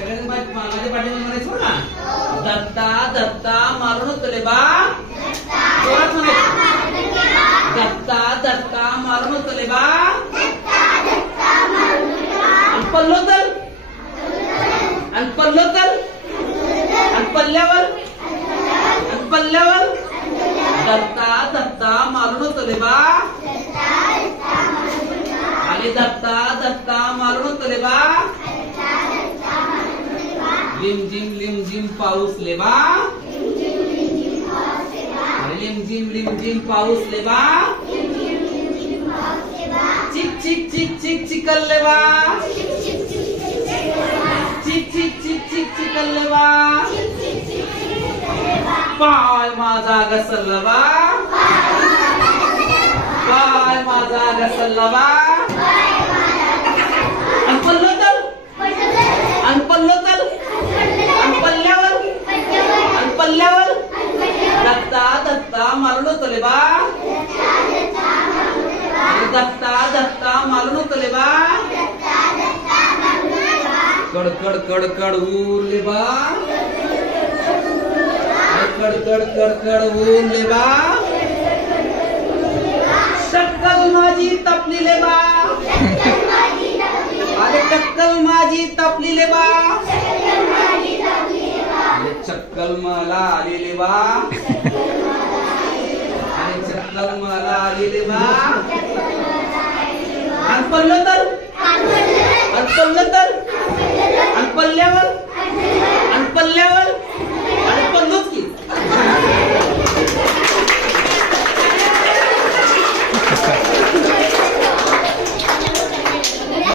सगळ्यांनी माझ्या पाठीवर म्हणायचं सोड ना. दत्ता दत्ता मारून होतले बा. जोरात म्हणायचं. दत्ता दत्ता मारून होतले बा. आणि पल्लो तर आणि पल्लो तर आणि पल्ल्यावर आणि पल्ल्यावर दत्ता दत्ता मारून होतले बा. आणि दत्ता दत्ता मारून होतले बा. लिम झिम पाऊस ले बा. लिम झिम पाऊस ले बा. चिक चिक चिक चिक चिकल ले बा. चिक चिक चिक चिक चिकल ले बा. पाय माझा घसरला बा. पाय माझा घसरला बा. आणि पल्लो तर आणि पल्लो तर आणि पल्ल्यावर आणि पल्ल्यावर दत्ता दत्ता मारून होतले बा. दत्ता दत्ता मारून होतले बा. कड कड कड कड उरले बा. कड कड कड कड उरले बा. शक्कल माझी तपलीले बा. अरे टक्कल माझी तपलीले बा. अरे चक्कल मला आलेले बा. अरे चक्कल मला आलेले बा. आणि पडलं तर आणि पडलं तर आणि पल्ल्यावर आणि पल्ल्यावर